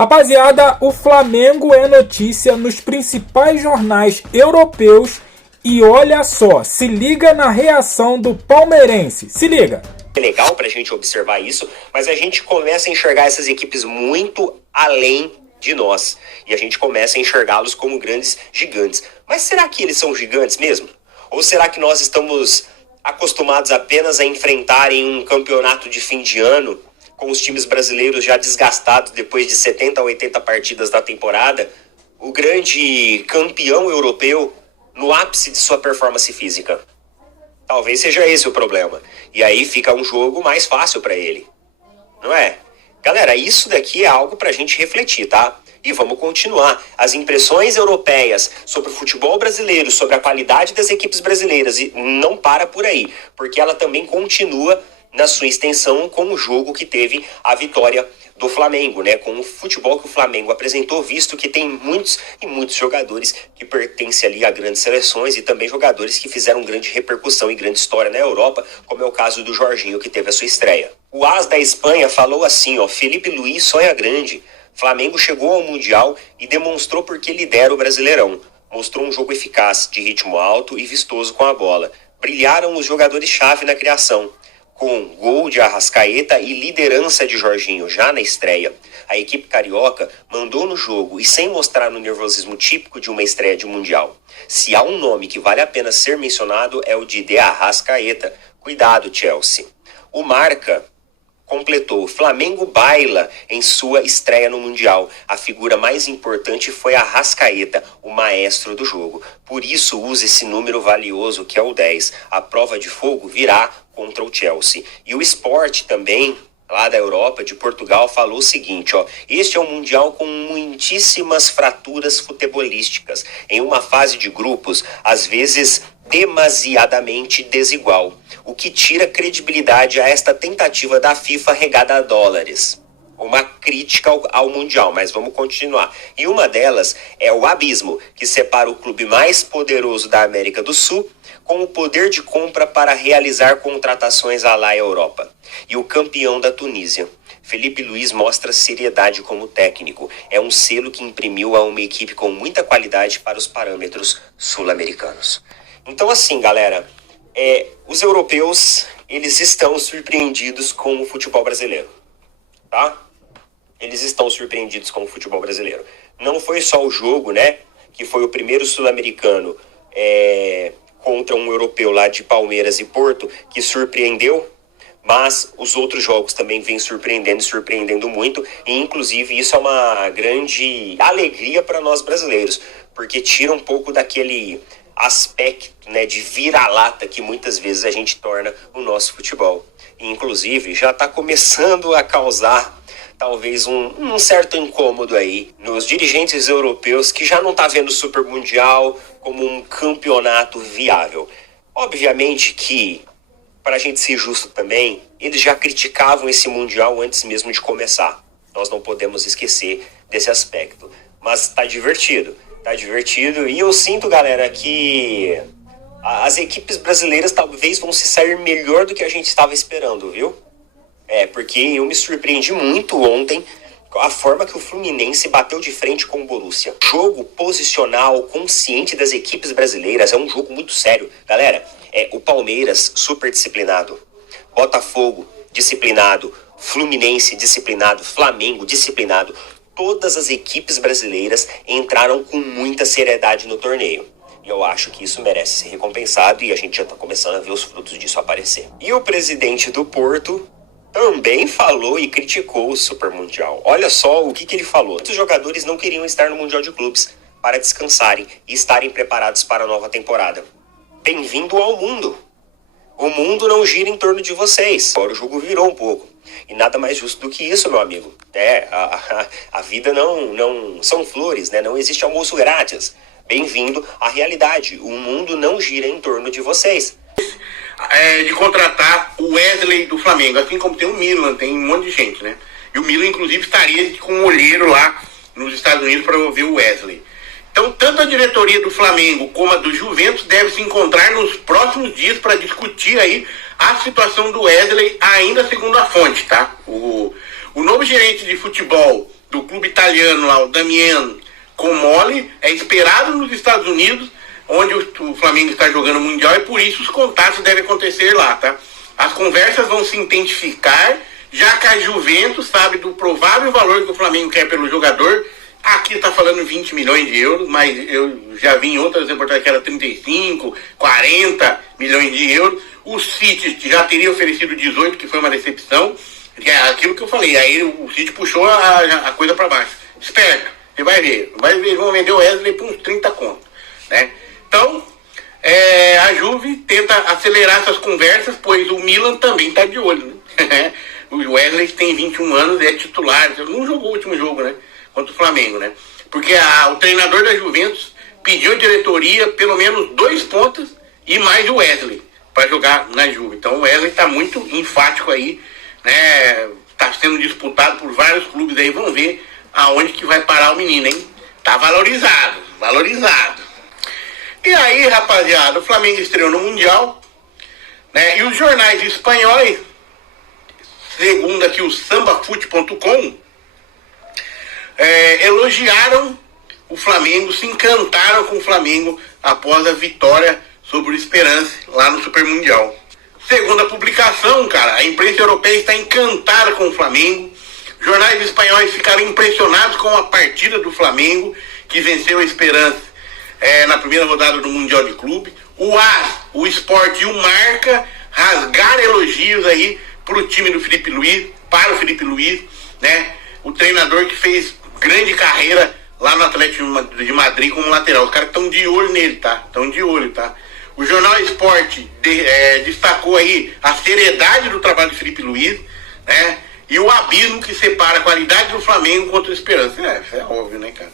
Rapaziada, o Flamengo é notícia nos principais jornais europeus e olha só, se liga na reação do palmeirense, se liga. É legal pra gente observar isso, mas a gente começa a enxergar essas equipes muito além de nós e a gente começa a enxergá-los como grandes gigantes. Mas será que eles são gigantes mesmo? Ou será que nós estamos acostumados apenas a enfrentarem um campeonato de fim de ano com os times brasileiros já desgastados depois de 70 a 80 partidas da temporada, o grande campeão europeu no ápice de sua performance física? Talvez seja esse o problema. E aí fica um jogo mais fácil para ele. Não é? Galera, isso daqui é algo pra gente refletir, tá? E vamos continuar. As impressões europeias sobre o futebol brasileiro, sobre a qualidade das equipes brasileiras, e não para por aí, porque ela também continua na sua extensão com o jogo que teve a vitória do Flamengo, né? Com o futebol que o Flamengo apresentou, visto que tem muitos jogadores que pertencem ali a grandes seleções e também jogadores que fizeram grande repercussão e grande história na Europa, como é o caso do Jorginho, que teve a sua estreia. O As da Espanha falou assim, ó: Felipe Luiz sonha grande. Flamengo chegou ao Mundial e demonstrou porque lidera o Brasileirão. Mostrou um jogo eficaz, de ritmo alto e vistoso com a bola. Brilharam os jogadores-chave na criação, com gol de Arrascaeta e liderança de Jorginho já na estreia. A equipe carioca mandou no jogo e sem mostrar o nervosismo típico de uma estreia de Mundial. Se há um nome que vale a pena ser mencionado é o de Arrascaeta. Cuidado, Chelsea. O Marca completou: Flamengo baila em sua estreia no Mundial. A figura mais importante foi Arrascaeta, o maestro do jogo. Por isso usa esse número valioso que é o 10. A prova de fogo virá contra o Chelsea. E o Sport também, lá da Europa, de Portugal, falou o seguinte, ó: este é um Mundial com muitíssimas fraturas futebolísticas, em uma fase de grupos, às vezes demasiadamente desigual, o que tira credibilidade a esta tentativa da FIFA regada a dólares. Uma crítica ao Mundial, mas vamos continuar. E uma delas é o abismo que separa o clube mais poderoso da América do Sul, com o poder de compra para realizar contratações à la Europa, e o campeão da Tunísia. Felipe Luiz mostra seriedade como técnico. É um selo que imprimiu a uma equipe com muita qualidade para os parâmetros sul-americanos. Então assim, galera, os europeus, eles estão surpreendidos com o futebol brasileiro, tá? Eles estão surpreendidos com o futebol brasileiro. Não foi só o jogo, né, que foi o primeiro sul-americano contra um europeu lá de Palmeiras e Porto, que surpreendeu, mas os outros jogos também vêm surpreendendo e surpreendendo muito, e inclusive isso é uma grande alegria para nós brasileiros, porque tira um pouco daquele aspecto, né, de vira-lata que muitas vezes a gente torna o nosso futebol. E inclusive já está começando a causar talvez um certo incômodo aí nos dirigentes europeus, que já não tá vendo o Super Mundial como um campeonato viável. Obviamente que, para a gente ser justo também, eles já criticavam esse Mundial antes mesmo de começar. Nós não podemos esquecer desse aspecto. Mas tá divertido, e eu sinto, galera, que as equipes brasileiras talvez vão se sair melhor do que a gente estava esperando, viu? Porque eu me surpreendi muito ontem com a forma que o Fluminense bateu de frente com o Borussia. Jogo posicional, consciente das equipes brasileiras, é um jogo muito sério. Galera, o Palmeiras super disciplinado, Botafogo disciplinado, Fluminense disciplinado, Flamengo disciplinado. Todas as equipes brasileiras entraram com muita seriedade no torneio. E eu acho que isso merece ser recompensado e a gente já está começando a ver os frutos disso aparecer. E o presidente do Porto também falou e criticou o Super Mundial. Olha só o que ele falou. Muitos jogadores não queriam estar no Mundial de Clubes para descansarem e estarem preparados para a nova temporada. Bem-vindo ao mundo. O mundo não gira em torno de vocês. Agora o jogo virou um pouco. E nada mais justo do que isso, meu amigo. A vida não são flores, né? Não existe almoço grátis. Bem-vindo à realidade. O mundo não gira em torno de vocês. De contratar o Wesley do Flamengo, assim como tem o Milan, tem um monte de gente, né? E o Milan, inclusive, estaria com um olheiro lá nos Estados Unidos para ver o Wesley. Então, tanto a diretoria do Flamengo como a do Juventus deve se encontrar nos próximos dias para discutir aí a situação do Wesley, ainda segundo a fonte, tá? O novo gerente de futebol do clube italiano lá, o Damian Comoli, é esperado nos Estados Unidos, onde o Flamengo está jogando o Mundial, e por isso os contatos devem acontecer lá, tá? As conversas vão se intensificar, já que a Juventus sabe do provável valor que o Flamengo quer pelo jogador. Aqui está falando 20 milhões de euros, mas eu já vi em outras reportagens que era 35, 40 milhões de euros. O City já teria oferecido 18, que foi uma decepção. Que é aquilo que eu falei, aí o City puxou a coisa para baixo. Esperto, você vai ver. Eles vão vender o Wesley por uns 30 contos, né? Então, a Juve tenta acelerar essas conversas, pois o Milan também está de olho, né? O Wesley tem 21 anos, é titular, não jogou o último jogo, né? Contra o Flamengo, né? Porque o treinador da Juventus pediu à diretoria pelo menos 2 pontas e mais o Wesley para jogar na Juve. Então o Wesley está muito enfático aí, né? Está sendo disputado por vários clubes aí, vamos ver aonde que vai parar o menino, hein? Tá valorizado. E aí, rapaziada, o Flamengo estreou no Mundial, né? E os jornais espanhóis, segundo aqui o sambafute.com, elogiaram o Flamengo, se encantaram com o Flamengo após a vitória sobre o Esperance lá no Super Mundial. Segundo a publicação, cara, a imprensa europeia está encantada com o Flamengo. Jornais espanhóis ficaram impressionados com a partida do Flamengo, que venceu a Esperance na primeira rodada do Mundial de Clube. O AS, o Sport e o Marca rasgaram elogios aí para o time do Felipe Luiz, para o Felipe Luiz, né? O treinador que fez grande carreira lá no Atlético de Madrid como lateral. Os caras estão de olho nele, tá? O jornal Sport destacou aí a seriedade do trabalho do Felipe Luiz, né? E o abismo que separa a qualidade do Flamengo contra o Esperança. Isso é óbvio, né, cara?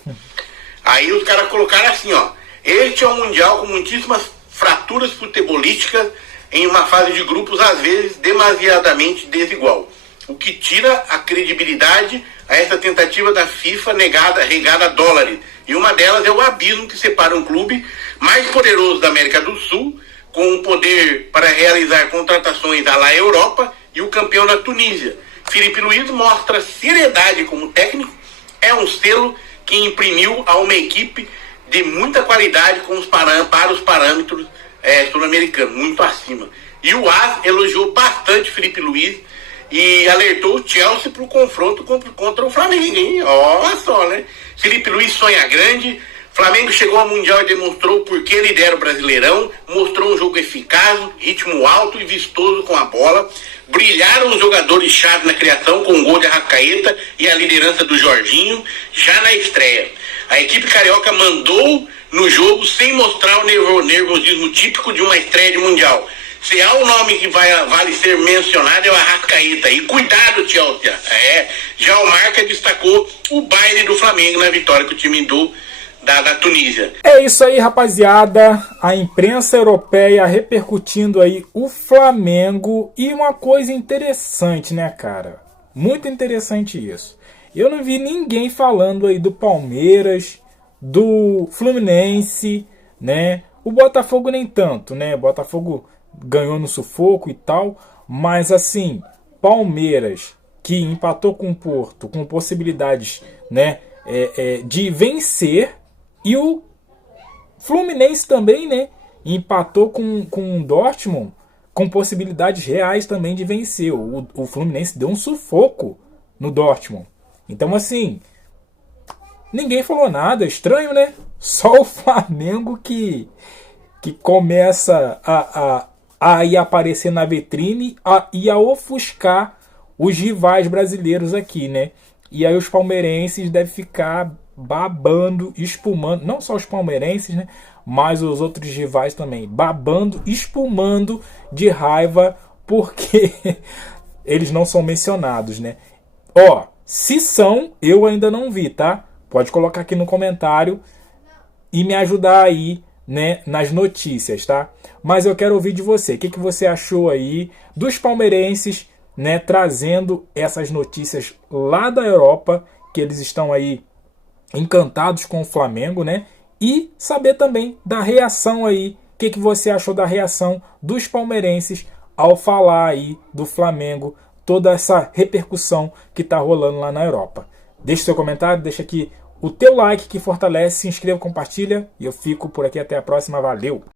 Aí os caras colocaram assim, ó. Este é um Mundial com muitíssimas fraturas futebolísticas em uma fase de grupos, às vezes, demasiadamente desigual. O que tira a credibilidade a essa tentativa da FIFA regada a dólares. E uma delas é o abismo que separa um clube mais poderoso da América do Sul, com o poder para realizar contratações à la Europa, e o campeão da Tunísia. Felipe Luiz mostra seriedade como técnico, é um selo que imprimiu a uma equipe de muita qualidade para os parâmetros sul-americanos, muito acima. E o AS elogiou bastante Felipe Luiz e alertou o Chelsea para o confronto contra o Flamengo, hein? Olha só, né? Felipe Luiz sonha grande. Flamengo chegou ao Mundial e demonstrou por que lidera o Brasileirão, mostrou um jogo eficaz, ritmo alto e vistoso com a bola. Brilharam os jogadores-chave na criação com o gol de Arrascaeta e a liderança do Jorginho já na estreia. A equipe carioca mandou no jogo sem mostrar o nervosismo típico de uma estreia de Mundial. Se há um nome que vale ser mencionado é o Arrascaeta. E cuidado, Chelsea. Já o Marca destacou o baile do Flamengo na vitória que o time da Tunísia. É isso aí, rapaziada. A imprensa europeia repercutindo aí o Flamengo. E uma coisa interessante, né, cara? Muito interessante isso. Eu não vi ninguém falando aí do Palmeiras, do Fluminense, né? O Botafogo nem tanto, né? O Botafogo ganhou no sufoco e tal. Mas assim, Palmeiras, que empatou com o Porto, com possibilidades, né, de vencer. E o Fluminense também, né, empatou com o Dortmund, com possibilidades reais também de vencer. O Fluminense deu um sufoco no Dortmund. Então, assim, ninguém falou nada. Estranho, né? Só o Flamengo que começa a ir aparecer na vitrine e a ofuscar os rivais brasileiros aqui, né? E aí os palmeirenses devem ficar babando, espumando, não só os palmeirenses, né, mas os outros rivais também, babando, espumando de raiva, porque eles não são mencionados, né? Ó, se são, eu ainda não vi, tá? Pode colocar aqui no comentário e me ajudar aí, né, nas notícias, tá? Mas eu quero ouvir de você, o que você achou aí dos palmeirenses, né, trazendo essas notícias lá da Europa, que eles estão aí encantados com o Flamengo, né? E saber também da reação aí, o que você achou da reação dos palmeirenses ao falar aí do Flamengo, toda essa repercussão que tá rolando lá na Europa. Deixe seu comentário, deixa aqui o teu like que fortalece, se inscreva, compartilha e eu fico por aqui até a próxima. Valeu!